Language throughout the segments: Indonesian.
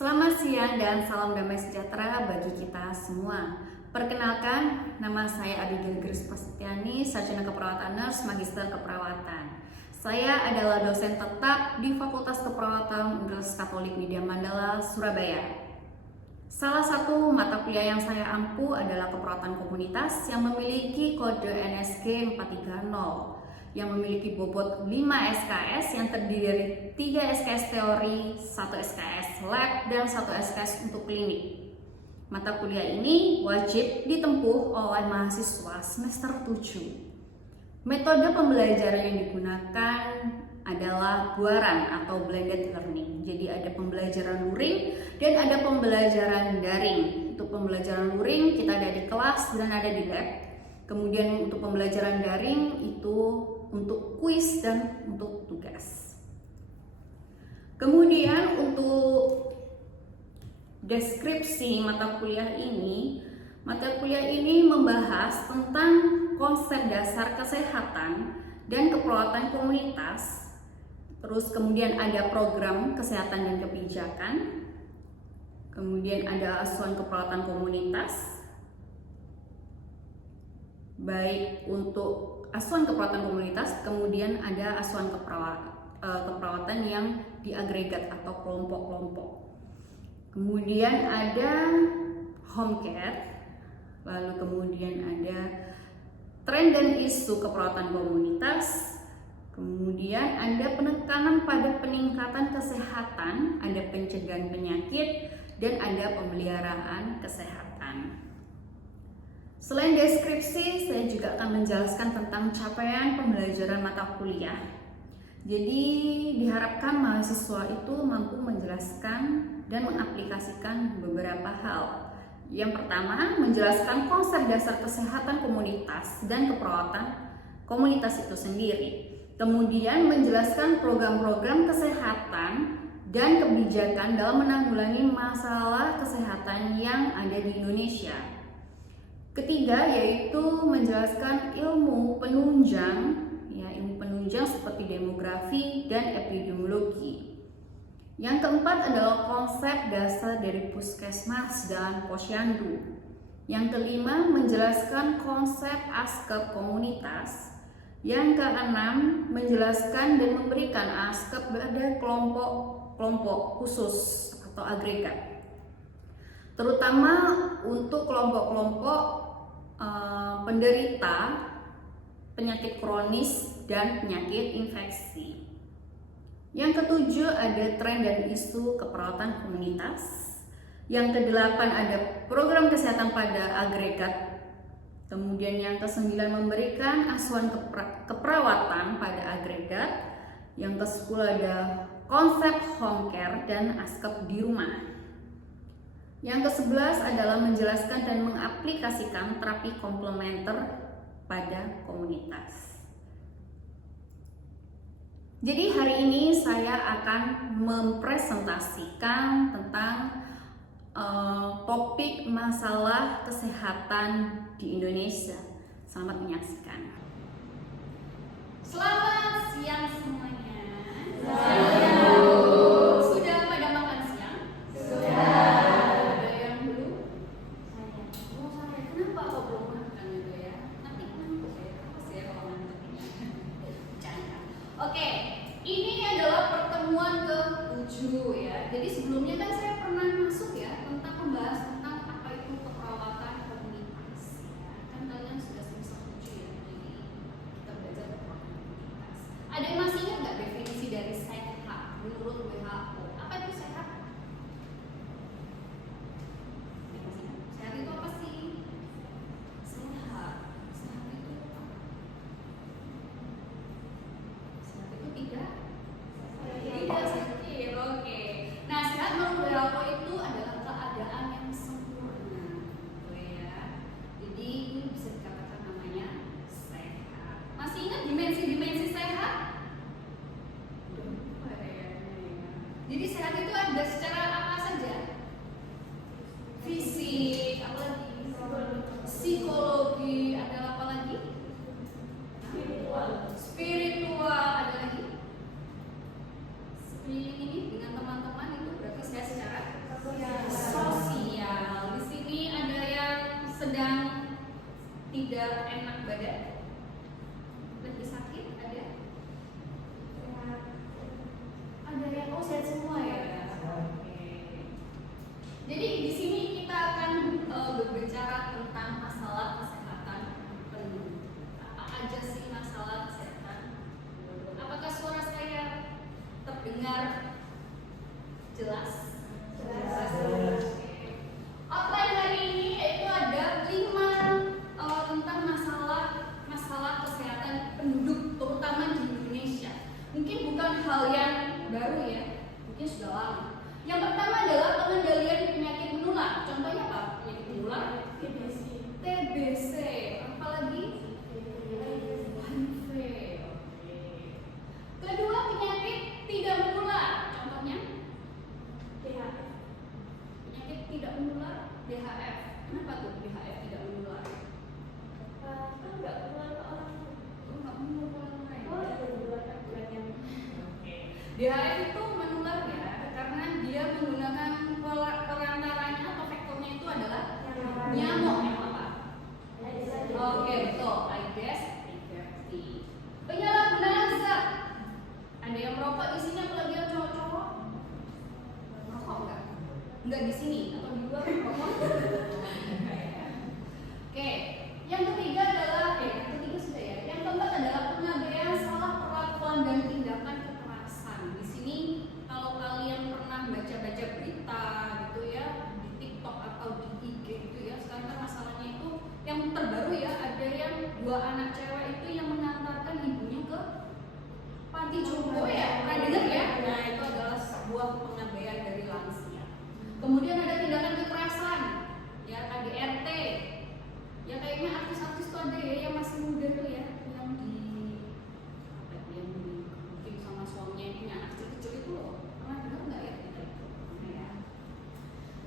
Selamat siang dan salam damai sejahtera bagi kita semua. Perkenalkan, nama saya Abigail Grace Prasetyani, Sarjana Keperawatan Nurse, Magister Keperawatan. Saya adalah dosen tetap di Fakultas Keperawatan Universitas Katolik Widya Mandala, Surabaya. Salah satu mata kuliah yang saya ampu adalah keperawatan komunitas yang memiliki kode NSG 430 yang memiliki bobot 5 SKS yang terdiri dari 3 SKS teori, 1 SKS lab, dan 1 SKS untuk klinik. Mata kuliah ini wajib ditempuh oleh mahasiswa semester 7. Metode pembelajaran yang digunakan adalah buaran atau blended learning. Jadi ada pembelajaran luring dan ada pembelajaran daring. Untuk pembelajaran luring kita ada di kelas dan ada di lab. Kemudian untuk pembelajaran daring itu untuk kuis dan untuk tugas. Kemudian untuk deskripsi mata kuliah ini membahas tentang konsep dasar kesehatan dan keperawatan komunitas. Terus kemudian ada program kesehatan dan kebijakan. Kemudian ada asuhan keperawatan komunitas. Baik untuk asuhan keperawatan komunitas, kemudian ada asuhan keperawatan yang diagregat atau kelompok-kelompok. Kemudian ada home care, lalu kemudian ada tren dan isu keperawatan komunitas, kemudian ada penekanan pada peningkatan kesehatan, ada pencegahan penyakit, dan ada pemeliharaan kesehatan. Selain deskripsi, saya juga akan menjelaskan tentang capaian pembelajaran mata kuliah. Jadi diharapkan mahasiswa itu mampu menjelaskan dan mengaplikasikan beberapa hal. Yang pertama, menjelaskan konsep dasar kesehatan komunitas dan keperawatan komunitas itu sendiri. Kemudian menjelaskan program-program kesehatan dan kebijakan dalam menanggulangi masalah kesehatan yang ada di Indonesia. Ketiga, yaitu menjelaskan ilmu penunjang, ilmu penunjang seperti demografi dan epidemiologi. Yang keempat adalah konsep dasar dari puskesmas dan posyandu. Yang kelima, menjelaskan konsep askep komunitas. Yang keenam, menjelaskan dan memberikan askep pada kelompok khusus atau agregat, terutama untuk kelompok-kelompok penderita penyakit kronis dan penyakit infeksi. Yang ketujuh ada tren dan isu keperawatan komunitas. Yang kedelapan ada program kesehatan pada agregat. Kemudian yang kesembilan memberikan asuhan keperawatan pada agregat. Yang kesepuluh ada konsep home care dan askep di rumah. Yang ke-11 adalah menjelaskan dan mengaplikasikan terapi komplementer pada komunitas. Jadi hari ini saya akan mempresentasikan tentang topik masalah kesehatan di Indonesia. Selamat menyaksikan. Selamat siang semuanya. Sudah pada makan siang? Sudah. Oke, ini adalah pertemuan ke-7 ya. Jadi sebelumnya kan saya pernah masuk ya membahas tentang apa itu keperawatan komunitas. Ya. Kan kalian sudah semester 7 ya. Jadi kita belajar keperawatan komunitas. Ada yang masih ingat nggak definisi dari sehat menurut WHO? Apa itu sehat? Sehat itu apa sih? Sehat itu apa? Tidak sakit, oke. Nah, sehat menurut WHO itu adalah keadaan yang sempurna, gitu ya. Jadi ini bisa dikatakan namanya sehat. Masih ingat dimensi sehat? Jadi sehat tidak enak badan? Lagi sakit ada? Ada yang sehat semua ya. Oke. Jadi di sini kita akan berbicara tentang masalah kesehatan penduduk. Apa aja sih masalah kesehatan? Apakah suara saya terdengar jelas? Jelas. Outline hari ini yaitu ada 5 tentang masalah kesehatan penduduk, terutama di Indonesia. Mungkin bukan hal yang baru ya, mungkin sudah lama. Yang pertama adalah pengendalian penyakit menular. Contohnya apa? Penyakit menular? TBC. Apalagi? HIV. Kedua, penyakit tidak menular. Contohnya? Penyakit tidak menular, DHF. Kenapa tuh DHF tidak menular? Kan nggak menular ke orang. Nggak menular ke orang lain. DHF itu menular ya, karena dia menggunakan perantaranya atau vektornya itu adalah nyamuk yang apa? Oke, betul. Aedes aegypti. Penyalahgunaan zat. Ada yang merokok di sini, apalagi yang cowok-cowok? Merokok enggak? Enggak di sini atau di luar merokok? Oke. Yang ketiga adalah yang ketiga sudah ya. Yang keempat adalah pengabaian salah perlakuan dan tindakan kekerasan. Di sini kalau kalian pernah baca-baca berita gitu ya di TikTok atau di IG gitu ya, sekarang kan masalahnya itu yang terbaru ya, ada yang 2 anak cewek itu yang mengantarkan ibunya ke panti jompo ya, pernah dengar ya? Nah itu adalah sebuah pengabaian dari lansia. Kemudian ada tindakan kekerasan, ya KDRT. Ya kayaknya artis-artis tuh ada ya yang masih muda tuh ya, yang mungkin sama suaminya yang punya anak kecil-kecil itu loh. Pernah dengar nggak ya kita itu? Ya.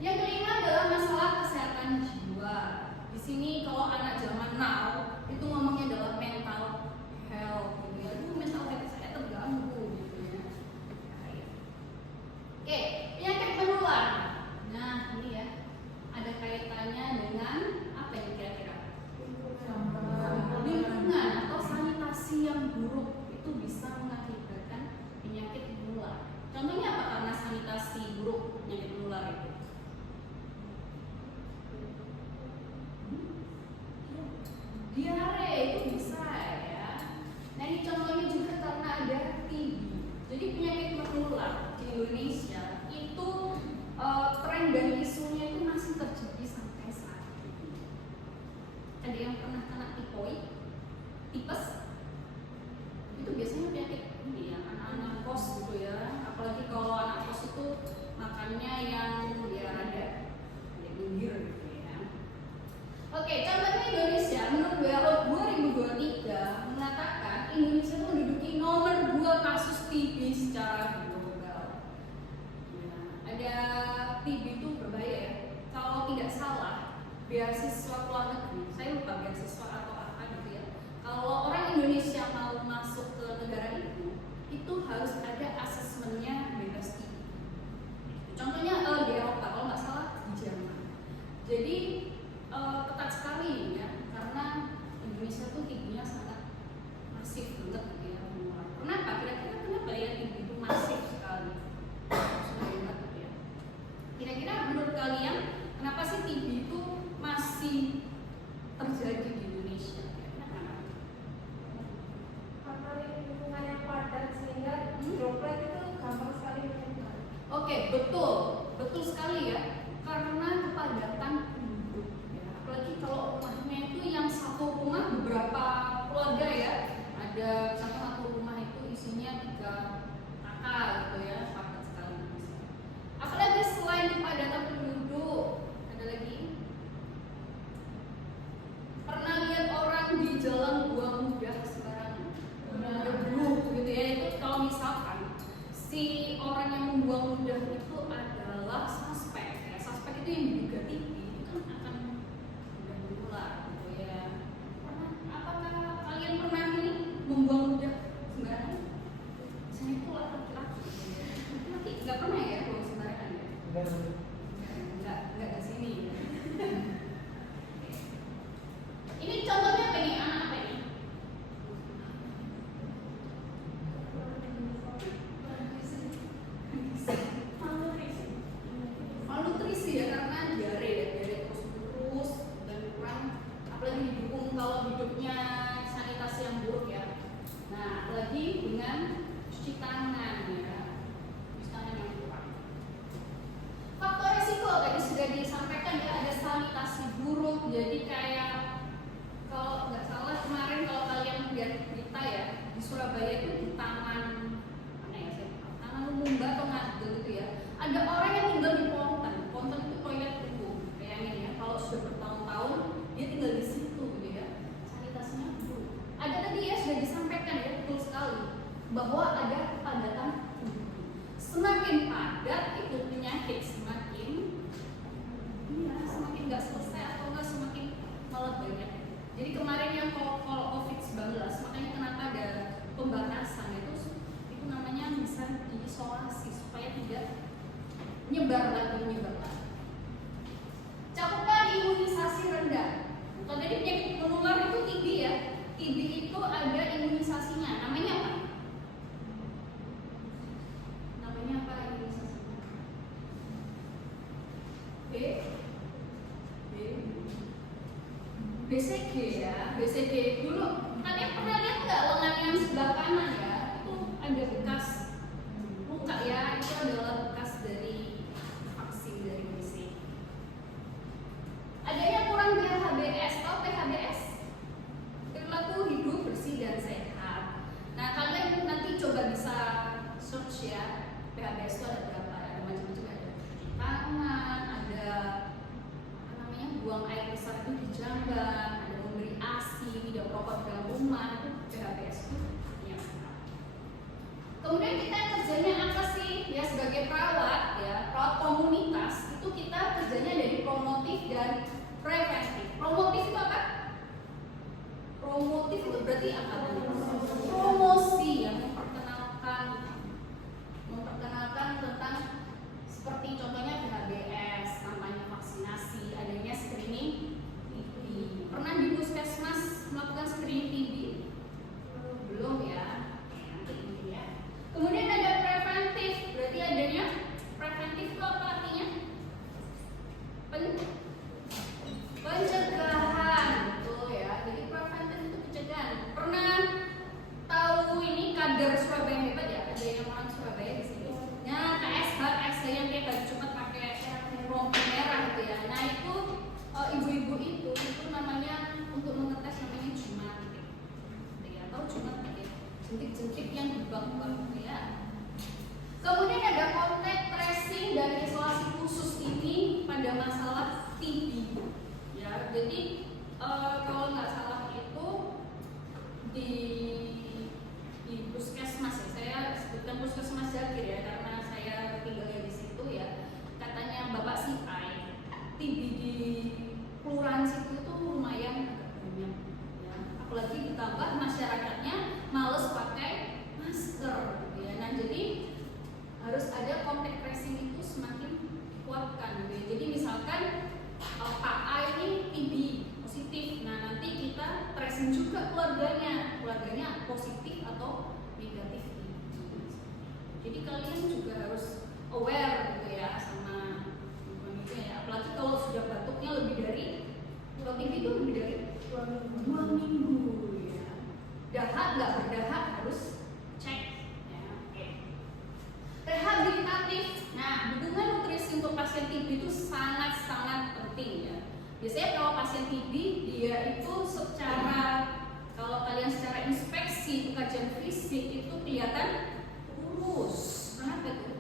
Yang kelima adalah masalah kesehatan jiwa. Di sini kalau anak zaman now itu ngomongnya adalah mental health gitu ya. Aduh, mental health saya terganggu gitu ya. Oke, penyakit menular. Nah, ini ya. Ada kaitannya dengan apa yang kira-kira? Lingkungan atau sanitasi yang buruk itu bisa mengakibatkan penyakit menular. Contohnya apa karena sanitasi buruk penyakit menular itu? Diare itu bisa ya. Nah ini contohnya juga karena ada TB. Jadi penyakit menular di Indonesia itu tren dan isunya itu masih terjadi sampai saat ini. Ada yang pernah kena tipoid, tipes? Itu biasanya penyakit ini ya, anak-anak kos gitu ya. Apalagi kalau anak kos itu makannya yang ya ada minggir gitu ya. Oke, contohnya Indonesia menurut WHO 2023 mengatakan Indonesia itu menduduki nomor 2 kasus TB secara global. Ya, ada TB itu berbahaya ya. Kalau tidak salah, beasiswa luar negeri, saya lupa beasiswa atau apa gitu ya. Kalau orang Indonesia mau masuk ke negara itu harus ada asesmennya bebas TB. Contohnya di Eropa, kalau nggak salah di Jerman. Jadi ketat sekali ya, karena Indonesia tuh TB-nya sangat masif banget gitu ya. Kenapa? Kira-kira kenapa ya TB itu masif sekali? Sudah banget gitu ya. Kira-kira menurut kalian kenapa sih TB itu masih terjadi di Indonesia? karena lingkungan yang padat sehingga droplet itu gampang sekali menyebar. Oke, betul sekali ya. Karena kepadatan penduduk. Ya. Apalagi kalau rumahnya itu yang satu rumah beberapa keluarga ya. Ada satu rumah itu isinya 3 kakak gitu ya, padat sekali. Apalagi selain kepadatan penduduk, ada lagi. Pernah lihat orang di jalan buang mudah sembarangan? Gitu ya. Itu kalau misalkan si orang yang membuang mudah itu adalah suspek ya. Suspek itu yang diduga TB itu kan akan mudah menular gitu ya. Apakah kalian pernah ini membuang mudah sembarangan? Misalnya itu laki-laki gitu ya. Laki nggak pernah ya buang sembarangan ya? Nggak di sini ya. Ini contohnya dengan cuci tangan ya, cuci tangan yang kurang. Faktor risiko tadi sudah disampaikan ya, ada sanitasi buruk. Jadi kayak kalau nggak salah kemarin kalau kalian lihat berita ya, di Surabaya itu di taman mana ya sih, taman Lumumba atau Ngagel gitu ya, ada orang yang tinggal di Ponten. Ponten itu toilet umum, bayangin ya, kalau sudah bertahun-tahun dia tinggal di situ gitu ya, sanitasinya buruk. Ada tadi ya sudah disampaikan ya, betul sekali bahwa ada kepadatan penduduk. Semakin padat itu penyakit semakin nggak selesai atau nggak semakin malah banyak. Jadi kemarin yang kalau COVID-19, makanya kenapa ada pembatasan itu namanya bisa diisolasi supaya tidak menyebar lagi. Cakupan imunisasi rendah. Kalau tadi penyakit menular itu TB ya, TB itu ada imunisasinya. Namanya apa? Namanya apa imunisasinya? BCG ya, BCG dulu kalian pernah lihat nggak lengan yang sebelah kanan ya, itu ada bekas luka ya, itu adalah bekas dari vaksin dari BCG. Adanya kurang PHBS, tahu PHBS? Perilaku hidup bersih dan sehat. Nah kalian nanti coba bisa search ya, PHBS itu ada berapa? Ada macam-macam, ada cuci tangan, ada buang air besar itu di jamban, ada memberi ASI, tidak merokok di dalam rumah, itu PHBS itu yang sehat. Kemudian kita kerjanya apa sih? Ya sebagai perawat ya, perawat komunitas itu kita kerjanya dari promotif dan preventif. Promotif itu apa? Promotif itu berarti apa? Promosi yang memperkenalkan tentang seperti contohnya PHBS, namanya vaksinasi, adanya screening TB. Pernah di puskesmas melakukan screening TB? Belum ya? Nanti mungkin ya. Kemudian ada preventif, berarti adanya preventif itu apa artinya? Pencegahan, betul ya. Jadi preventif itu pencegahan. Pernah tahu ini kader Surabaya hebat ya? Ada yang orang Surabaya di sini. Nah, KSH yang kayak baju cuma pakai rompi merah gitu ya. Nah itu ibu-ibu itu namanya untuk mengetes namanya jumantik. Ya, tahu jumantik ya? Jentik-jentik yang dibang-bang gitu ya. Kemudian ada kontak tracing dan isolasi khusus ini pada masalah TB. Ya, jadi kalau nggak salah itu di puskesmas ya, saya sebutkan puskesmas Jakir ya karena saya tinggalnya di situ ya. Katanya Bapak si Ai, TB di kelurahan situ itu lumayan agak banyak ya. Apalagi ditambah masyarakatnya males pakai masker gitu ya. Nah jadi harus ada contact tracing itu semakin dikuatkan gitu ya. Jadi misalkan Pak A ini TB positif, nah nanti kita tracing juga keluarganya positif atau negatif TB. Jadi kalian juga harus aware gitu ya sama itu ya. Apalagi kalau sudah batuknya lebih dari, kalau TB itu lebih dari 2 minggu ya. Dahak nggak berdahak harus cek ya. Oke. Rehabilitatif. Nah, dukungan nutrisi untuk pasien TB itu sangat-sangat penting ya. Biasanya kalau pasien TB dia itu secara, kalau kalian secara inspeksi kajian fisik itu kelihatan kurus. Kenapa itu?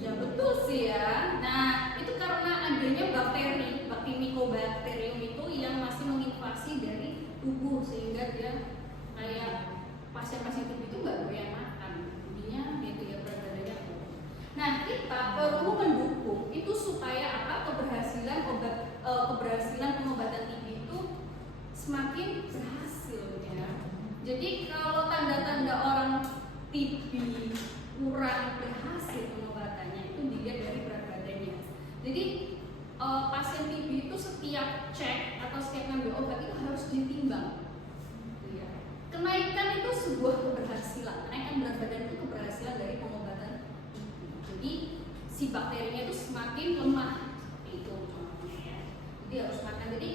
Ya betul sih ya. Nah itu karena adanya bakteri Mycobacterium itu yang masih menginvasi dari tubuh sehingga dia kayak pasien-pasien TB itu nggak doyan makan. Intinya itu ya berat badannya turun. Nah kita perlu mendukung itu supaya apa, keberhasilan pengobatan TB itu semakin berhasil ya. Jadi kalau tanda-tanda orang TB kurang berhasil pengobatannya itu dilihat dari berat badannya. Jadi pasien TB itu setiap cek atau setiap ngambil obat itu harus ditimbang. Gitu ya. Kenaikan itu sebuah keberhasilan. Kenaikan berat badan itu keberhasilan dari pengobatan TB. Jadi si bakterinya itu semakin lemah seperti itu contohnya ya. Jadi harus makan. Jadi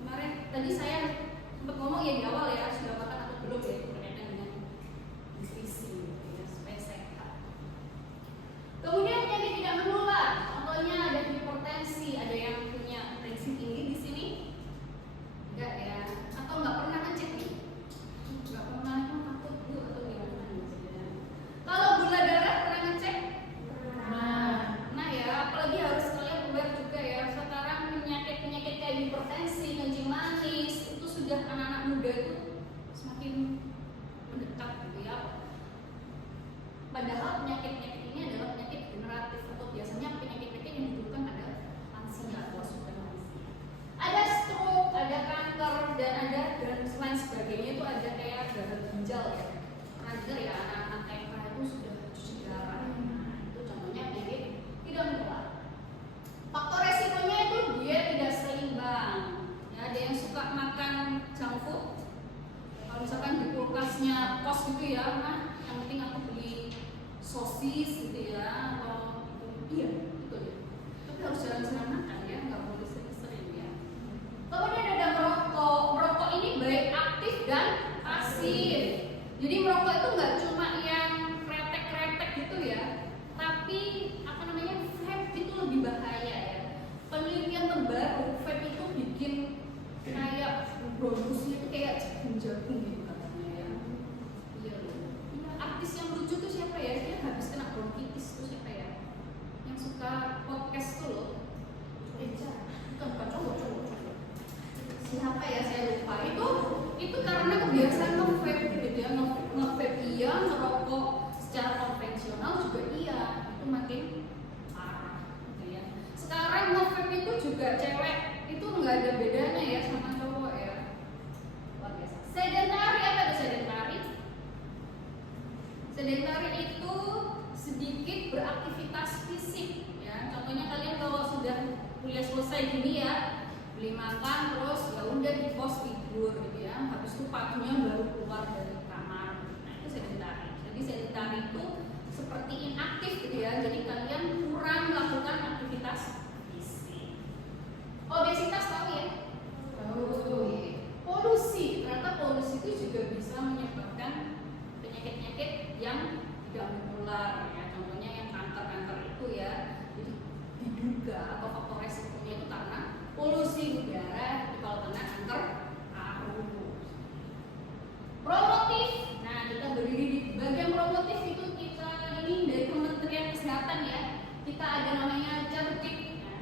kemarin tadi saya sempat ngomong ya di awal ya, sudah makan atau belum ya, itu berkaitan dengan nutrisi ya, supaya sehat. Kemudian penyakit tidak menular, contohnya ada hipertensi, ada yang punya tensi tinggi di sini, enggak ya, atau nggak pernah ngecek nih, nggak pernah takut bu atau gimana gitu ya. Kalau gula darah pernah ngecek? Nah ya, apalagi harus kalian aware juga ya, sekarang penyakit-penyakit kayak hipertensi, kencing manis, itu sudah anak-anak muda itu semakin mendekat gitu ya. Padahal penyakit-penyakit ini adalah penyakit generatif atau biasanya penyakit-penyakit yang ditemukan pada lansia atau sudah lansia. Ada stroke, ada kanker, dan selain sebagainya itu ada kayak gagal ginjal ya. Pernah dengar ya anak-anak TK itu sudah cuci darah. Nah, itu contohnya penyakit tidak menular. Faktor resikonya itu dia tidak seimbang. Ya, ada yang suka makan junk food. Kalau misalkan di kulkasnya kos gitu ya, nah yang penting aku beli sosis gitu ya, atau iya gitu ya. Tapi harus jarang-jarang makan ya, nggak boleh sering-sering ya. Kemudian ada merokok. Merokok ini baik aktif dan pasif. Jadi merokok itu nggak cuma yang kretek-kretek gitu ya, tapi apa namanya vape itu lebih bahaya ya. Penelitian terbaru vape itu bikin kayak bronkusnya itu kayak jagung gitu katanya ya. Iya loh. Iya, artis yang lucu tuh siapa ya? Dia habis kena bronkitis tuh siapa ya? Yang suka podcast tuh loh. Bukan cowok. Siapa ya, saya lupa. Itu karena kebiasaan nge-vape gitu ya, nge-vape iya, ngerokok secara konvensional juga iya, itu makin parah gitu ya. Sekarang nge-vape itu juga cewek itu nggak ada bedanya ya sama cowok ya. Luar biasa. Sedentari, apa itu sedentari? Sedentari itu sedikit beraktivitas fisik ya. Contohnya kalian kalau sudah kuliah selesai gini ya, beli makan terus ya udah di pos tidur gitu ya, habis itu paginya baru keluar dari kamar. Nah itu sedentari. Jadi sedentari itu seperti inaktif gitu ya, jadi kalian kurang melakukan aktivitas fisik. Obesitas tahu ya? Polusi, ternyata polusi itu juga bisa menyebabkan penyakit-penyakit yang tidak menular ya. Contohnya yang kanker-kanker itu ya, jadi diduga atau faktor resikonya itu karena polusi udara kalau kena kanker paru. Promotif, nah kita berdiri di bagian promotif itu kita ini dari Kementerian Kesehatan ya. Kita ada namanya CERTIK. Nah,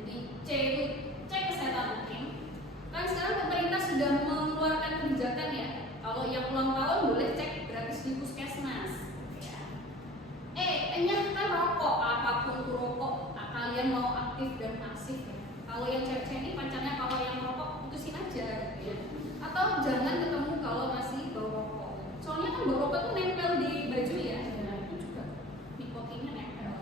jadi C itu cek kesehatan rutin. Kan sekarang pemerintah sudah mengeluarkan kebijakan ya. Kalau yang ulang tahun boleh cek gratis di puskesmas. Ya. Kan rokok, apapun itu rokok, kalian mau aktif dan pasif ya. Kalau yang cewek-cewek ini pacarnya kalau yang rokok putusin aja gitu ya. Atau jangan ketemu kalau masih bau rokok. Soalnya kan bau rokok tuh nempel di baju ya. Nah itu juga nikotinnya nempel.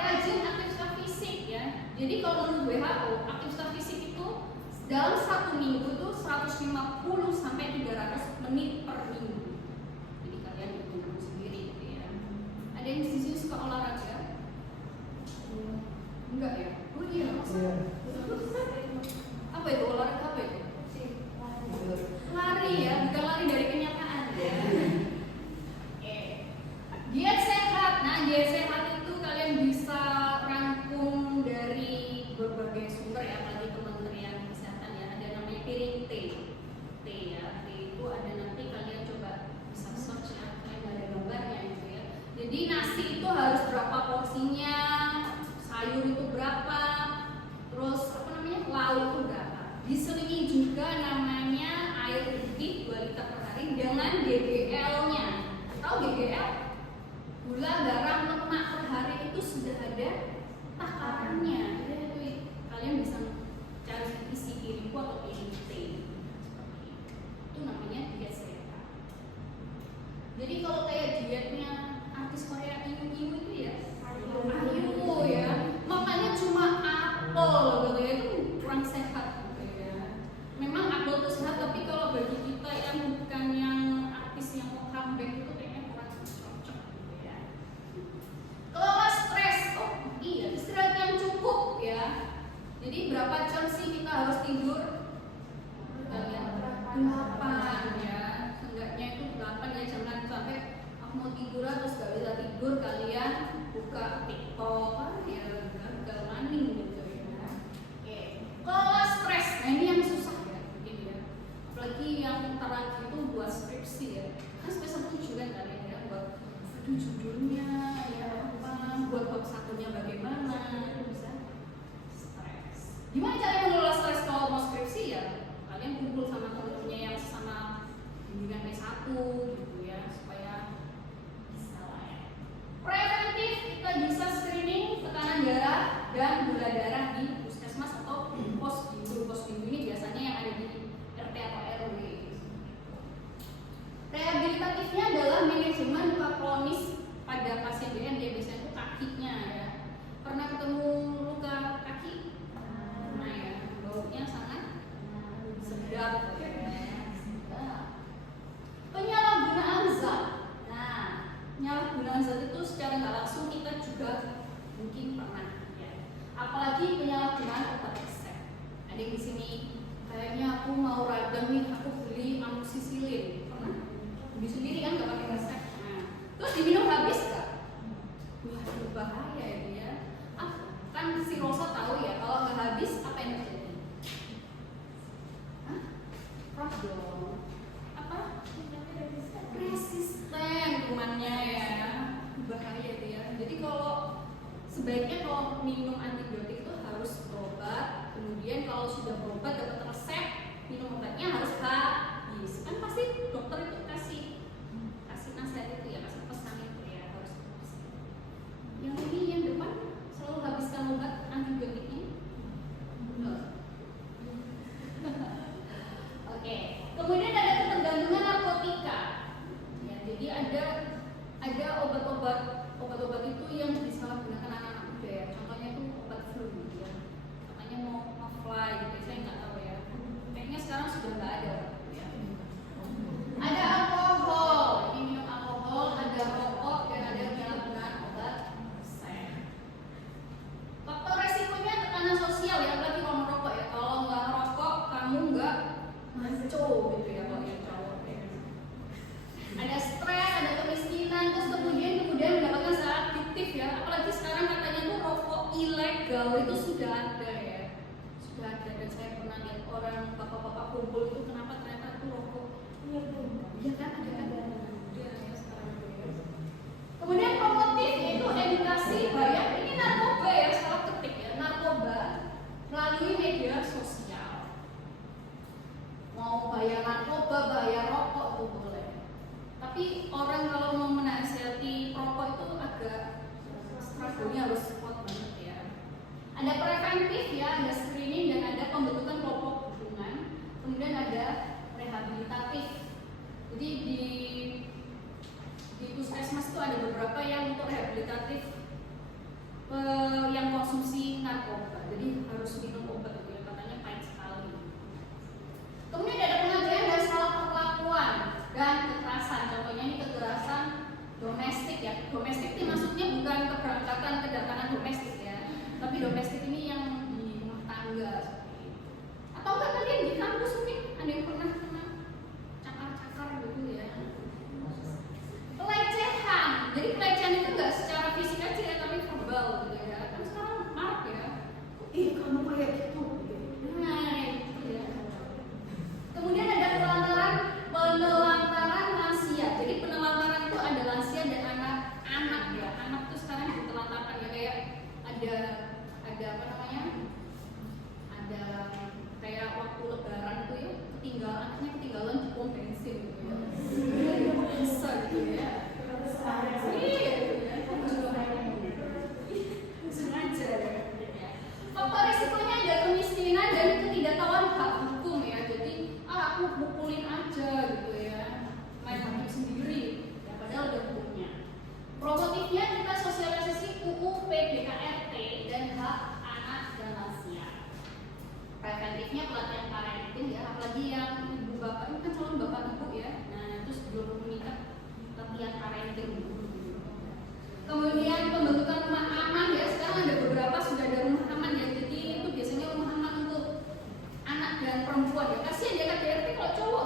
Rajin aktivitas fisik ya. Jadi kalau menurut WHO aktivitas fisik itu dalam 1 minggu tuh 150 sampai 300 menit per minggu. Jadi kalian hitung sendiri gitu ya. Ada yang di sini suka olahraga? Enggak ya? Oh iya. Apa itu olahraga apa itu? Lari ya, bukan lari dari kenyataan ya. Diet sehat. Nah, diet sehat itu kalian bisa rangkum dari berbagai sumber ya, apalagi Kementerian Kesehatan ya. Ada namanya piring T ya. T itu ada, nanti kalian coba bisa search ya, kayak ada gambarnya gitu ya. Jadi nasi itu harus berapa porsinya, sayur itu berapa, terus apa namanya lauk itu berapa. Diselingi juga namanya air putih 2 liter per hari dengan DGL-nya. Tahu DGL? Gula, garam, lemak per hari itu sudah ada takarannya. Jadi itu kalian bisa cari isi piringku atau piring T. Itu namanya diet sehat. Jadi kalau kayak dietnya artis Korea Iu itu ya, Ayu ya, makanya cuma apel gitu ya, itu kurang sehat gitu ya. Memang apel itu sehat, tapi kalau bagi kita yang bukan yang artis yang mau comeback itu kayaknya kurang cocok gitu ya. Kelola stres, oh iya, istirahat yang cukup 8 ya, seenggaknya itu 8 ya, jangan sampai aku mau tidur terus gak bisa tidur kalian buka TikTok ya gagal maning gitu ya. Oke, kalau stres, nah ini yang susah ya mungkin ya, apalagi yang terakhir itu buat skripsi ya, kan semester 7 kan kalian ya, buat aduh judulnya ya apa, buat bab satunya bagaimana, itu bisa stres. Gimana cara mengelola stres kalau mau skripsi ya? Kalian kumpul sama teman-temannya yang sama bimbingan P1 gitu ya, supaya bisa lah ya. Preventif, kita bisa screening tekanan darah dan gula darah di puskesmas atau posbindu. Posbindu ini biasanya yang ada di RT atau RW. Rehabilitatifnya adalah manajemen luka kronis pada pasien DMD, biasanya itu kakinya ya. Pernah ketemu luka kaki? Nah ya, baunya sangat sedap ya. Penyalahgunaan zat. Nah, penyalahgunaan zat itu secara nggak langsung kita juga mungkin pernah ya. Apalagi penyalahgunaan obat resep. Ada yang di sini kayaknya aku mau radang nih, aku beli amoxicillin. Pernah? Beli sendiri kan nggak pakai resep. Nah, terus diminum habis nggak? Wah, berbahaya ini ya. Kan si Rosa tahu ya, kalau nggak habis apa yang terjadi? Prof dong. Apa? Resisten kumannya ya. Bahaya dia. Jadi kalau sebaiknya kalau minum antibiotik itu harus berobat. Kemudian kalau sudah berobat dapat resep, minum obatnya harus habis. Kan pasti dokter itu kasih nasihat itu ya, kasih pesan itu ya, harus habis. Yang ini yang depan selalu habiskan obat antibiotiknya. Oke, kemudian ada ketergantungan narkotika. Ya, jadi ada obat-obat itu yang disalahgunakan anak-anak muda ya. Contohnya itu obat flu gitu ya. Katanya mau fly gitu, saya nggak tahu ya. Kayaknya sekarang sudah nggak ada ya. Ada alkohol, ini minum alkohol, ada rokok dan ada penyalahgunaan obat resep. Faktor resikonya tekanan sosial ya, apalagi kalau merokok ya. Kalau nggak merokok, kamu nggak maco gitu ya kalau yang cowok ya. Ada stres, ada kemiskinan, terus kemudian mendapatkan zat adiktif ya. Apalagi sekarang katanya tuh rokok ilegal itu sudah ada ya. Sudah ada, dan saya pernah lihat orang bapak-bapak kumpul itu kenapa ternyata itu rokok ilegal. Iya kan, ada ya sekarang ya. Kemudian promotif yaitu edukasi bayar, ini narkoba ya, salah ketik ya, narkoba melalui media sosial. Mau bayar narkoba, bayar rokok itu boleh. Tapi orang kalau mau menasihati perokok itu agak struggle-nya harus kuat banget ya. Ada preventif ya, ada screening dan ada pembentukan kelompok hubungan. Kemudian ada rehabilitatif. Jadi di puskesmas itu ada beberapa yang untuk rehabilitatif yang konsumsi narkoba. Jadi harus minum obat itu ya, katanya pahit sekali. Kemudian ada pengajaran dan salah perlakuan dan kekerasan. Contohnya ini kekerasan domestik ya. Domestik ini maksudnya bukan keberangkatan kedatangan domestik ya, tapi domestik ini yang di rumah tangga seperti itu. Atau enggak kalian di kampus mungkin ada yang pernah kena cakar-cakar gitu ya. Pelecehan. Jadi pelecehan itu enggak secara fisik aja ya, tapi verbal gitu ya. Kan sekarang marak ya. Ih, kamu kayak gitu. Nah, itu ya. Kemudian ada penelantaran lansia. Jadi penelantaran itu ada lansia dan anak-anak ya. Anak itu sekarang ditelantarkan ya, kayak ada apa namanya? Ada kayak waktu lebaran tuh ya, anaknya ketinggalan di pom bensin gitu ya. Bisa gitu ya. Sengaja ya. Faktor risikonya ada kemiskinan dan ketidaktahuan hak hukum ya. Jadi aku pukulin aja gitu ya, main hakim sendiri ya, padahal ada hukumnya. Promotifnya kita sosialisasi UU PDKRT dan hak anak dan lansia. Preventifnya pelatihan parenting ya, apalagi yang ibu bapak ini kan calon bapak ibu ya. Nah terus belum menikah, latihan parenting. Kemudian pembentukan rumah aman ya, sekarang ada beberapa sudah ada rumah aman ya. Jadi itu biasanya rumah aman untuk anak dan perempuan ya. Kasihan ya KDRT kalau cowok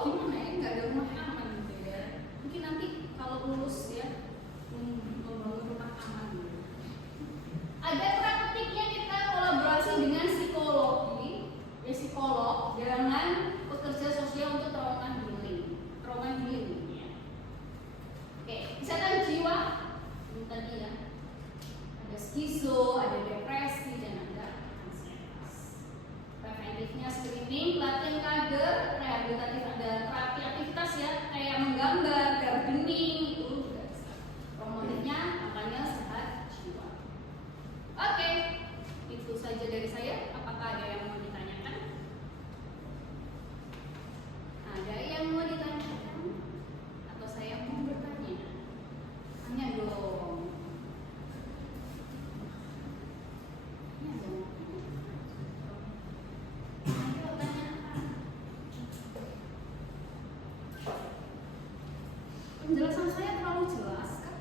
Penjelasan saya terlalu jelas kan?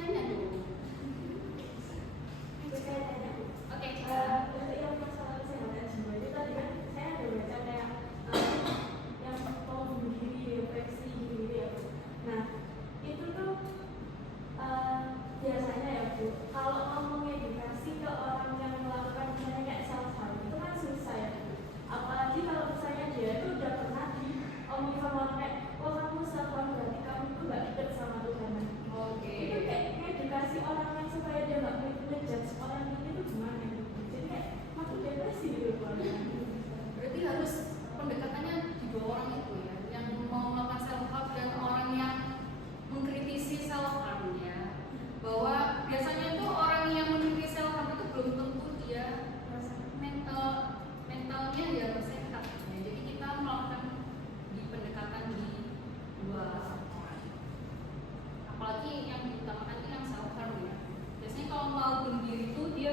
Tanya dulu. Saya tanya, Oke. untuk yang masalah kesehatan jiwa itu tadi kan saya ada baca kayak yang mau bunuh diri, depresi gitu ya Bu. Nah itu tuh biasanya ya Bu, kalau mau mengedukasi ke orang yang melakukan misalnya kayak self harm itu kan susah ya Bu. Apalagi kalau misalnya dia itu udah pernah diomongin sama orang kayak, oh kamu self harm berarti kamu itu nggak deket sama Tuhan. Oke. Itu kayak edukasi orang yang supaya dia nggak ngejudge orang ini tuh gimana gitu. Jadi kayak masuk depresi gitu Bu. Berarti harus pendekatannya di dua orang itu ya, yang mau melakukan self harm dan orang yang mengkritisi self harm ya. Bahwa biasanya itu orang yang mengkritisi self harm itu belum tentu dia mentalnya ya sehat ya. Jadi kita melakukan di pendekatan di dua orang. Apalagi yang diutamakan itu yang self harm ya. Biasanya kalau mau bunuh diri itu dia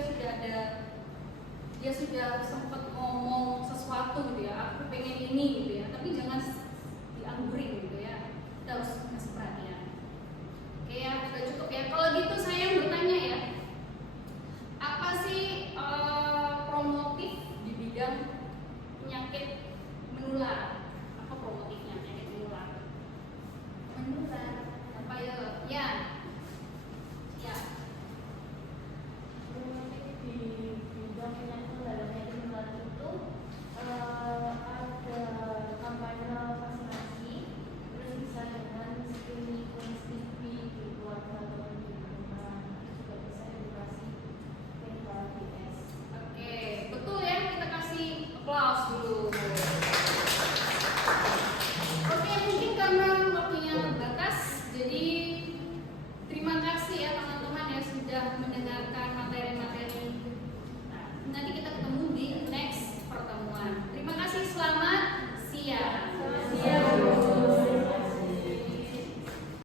sudah sempat ngomong sesuatu gitu ya, aku pengen ini gitu ya, tapi jangan dianggurin gitu ya, kita harus kasih perhatian. Oke ya, sudah cukup ya. Kalau gitu saya bertanya ya, apa sih promotif di bidang penyakit